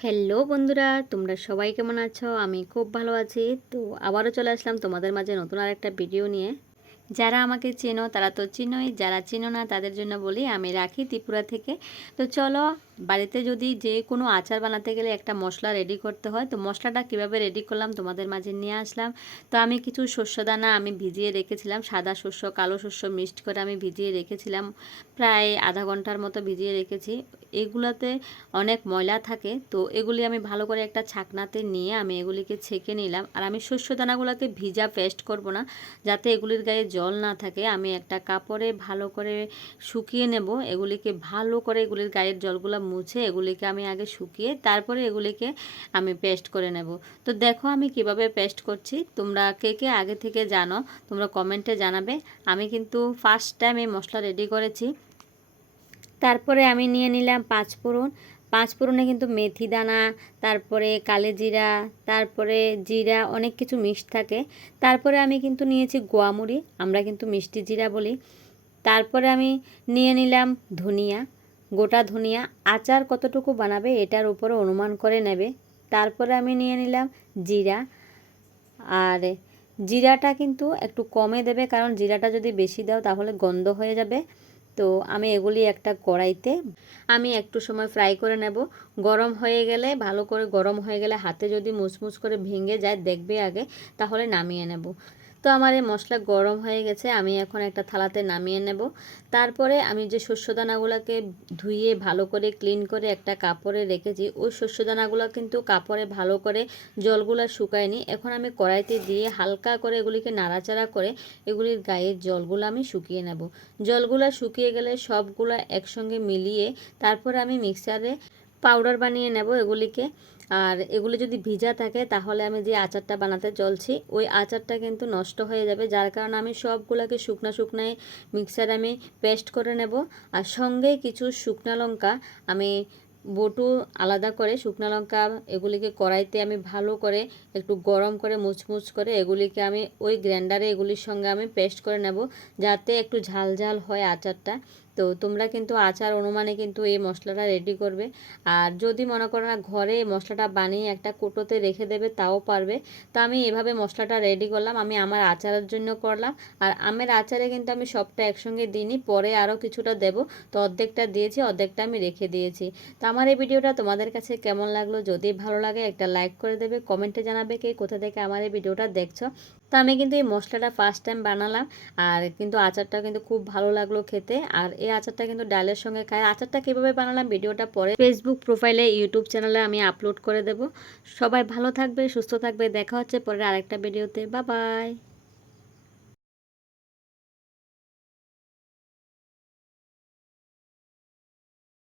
Hello বন্ধুরা, তোমরা সবাই কেমন আছো? আমি খুব ভালো আছি। তো আবারও চলে আসলাম তোমাদের মাঝে নতুন আরেকটা ভিডিও নিয়ে। যারা আমাকে চেনো, তারা তো চিনোই। যারা চেনো না, তাদের জন্য বলি, আমি রাখি ত্রিপুরা থেকে। তো চলো, বাড়িতে যদি যে কোনো আচার বানাতে গেলে একটা মশলা রেডি করতে হয়, তো মশলাটা কীভাবে রেডি করলাম তোমাদের মাঝে নিয়ে আসলাম। তো আমি কিছু শস্য দানা আমি ভিজিয়ে রেখেছিলাম, সাদা শস্য, কালো শস্য মিক্সড করে আমি ভিজিয়ে রেখেছিলাম। প্রায় আধা ঘণ্টার মতো ভিজিয়ে রেখেছি। এগুলোতে অনেক ময়লা থাকে, তো এগুলি আমি ভালো করে একটা ছাকনাতে নিয়ে আমি এগুলিকে ছেঁকে নিলাম। আর আমি শস্য দানাগুলোকে ভিজা পেস্ট করব না, যাতে এগুলির গায়ে জল না থাকে, আমি একটা কাপড়ে ভালো করে শুকিয়ে নেব। এগুলিকে ভালো করে এগুলির গায়ের জলগুলো মুছে এগুলিকে আমি আগে শুকিয়ে তারপরে এগুলিকে আমি পেস্ট করে নেব। তো দেখো আমি কীভাবে পেস্ট করছি। তোমরা কে কে আগে থেকে জানো, তোমরা কমেন্টে জানাবে। আমি কিন্তু ফার্স্ট টাইম এই মশলা রেডি করেছি। তারপরে আমি নিয়ে নিলাম পাঁচফোড়ন পাঁচফোড়নে কিন্তু মেথি দানা, তারপরে কালে জিরা, তারপরে জিরা, অনেক কিছু মিক্স থাকে। তারপরে আমি কিন্তু নিয়েছি গোয়ামুড়ি আমরা কিন্তু মিষ্টি জিরা বলি। তারপরে আমি নিয়ে নিলাম ধনিয়া, গোটা ধনিয়া। আচার কতটুকু বানাবে এটার উপরে অনুমান করে নেবে। তারপরে আমি নিয়ে নিলাম জিরা। আর জিরাটা কিন্তু একটু কমে দেবে, কারণ জিরাটা যদি বেশি দাও তাহলে গন্ধ হয়ে যাবে। তো আমি এগুলি একটা কড়াইতে আমি একটু সময় ফ্রাই করে নেব। গরম হয়ে গেলে, ভালো করে গরম হয়ে গেলে হাতে যদি মুচমুচ করে ভেঙে যায় দেখবে আগে, তাহলে নামিয়ে নেব। তো আমার এই মশলা গরম হয়ে গেছে, আমি এখন একটা থালাতে নামিয়ে নেব। তারপরে আমি যে শস্যদানাগুলোকে ধুয়ে ভালো করে ক্লিন করে একটা কাপড়ে রেখেছি, ওই শস্যদানাগুলো কিন্তু কাপড়ে ভালো করে জলগুলো শুকায়নি। এখন আমি কড়াইতে দিয়ে হালকা করে এগুলিকে নাড়াচাড়া করে এগুলির গায়ের জলগুলো আমি শুকিয়ে নেব। জলগুলো শুকিয়ে গেলে সবগুলো একসঙ্গে মিলিয়ে তারপরে আমি মিক্সারে পাউডার বানিয়ে নেব এগুলিকে। আর এগুলো যদি ভিজা থাকে, তাহলে আমি যে আচারটা বানাতে চলছি, ওই আচারটা কিন্তু নষ্ট হয়ে যাবে। যার কারণে আমি সবগুলোকে শুকনা শুকনায় মিক্সার আমি পেস্ট করে নেব। আর সঙ্গে কিছু শুকনা লঙ্কা আমি বটু আলাদা করে শুকনো লঙ্কা এগুলিকে কড়াইতে আমি ভালো করে একটু গরম করে মুচমুচ করে এগুলিকে আমি ওই গ্রাইন্ডারে এগুলির সঙ্গে আমি পেস্ট করে নেব, যাতে একটু ঝাল ঝাল হয় আচারটা। তো তোমরা কিন্তু আচার অনুমানে কিন্তু এই মশলাটা রেডি করবে। আর যদি মনে করো না ঘরে মশলাটা বানিয়ে একটা কোটোতে রেখে দেবে, তাও পারবে। তো আমি এভাবে মশলাটা রেডি করলাম, আমি আমার আচারের জন্য করলাম। আর আমের আচারে কিন্তু আমি সবটা একসঙ্গে দিইনি, পরে আরও কিছুটা দেব। তো অর্ধেকটা দিয়েছি, অর্ধেকটা আমি রেখে দিয়েছি। তো আমার এই ভিডিওটা তোমাদের কাছে কেমন লাগল? যদি ভালো লাগে একটা লাইক করে দেবে কমেন্টে জানাবে কে কোথা থেকে আমার এই ভিডিওটা দেখছ। তো আমি কিন্তু এই মশলাটা ফার্স্ট টাইম বানালাম, আর কিন্তু আচারটা কিন্তু খুব ভালো লাগল খেতে। আর এই আচারটা কিন্তু ডালের সঙ্গে খায়। আচারটা কীভাবে বানালাম ভিডিওটা পরে ফেসবুক প্রোফাইলে ইউটিউব চ্যানেলে আমি আপলোড করে দেব। সবাই ভালো থাকবে, সুস্থ থাকবে। দেখা হচ্ছে পরে আরেকটা ভিডিওতে বা বাই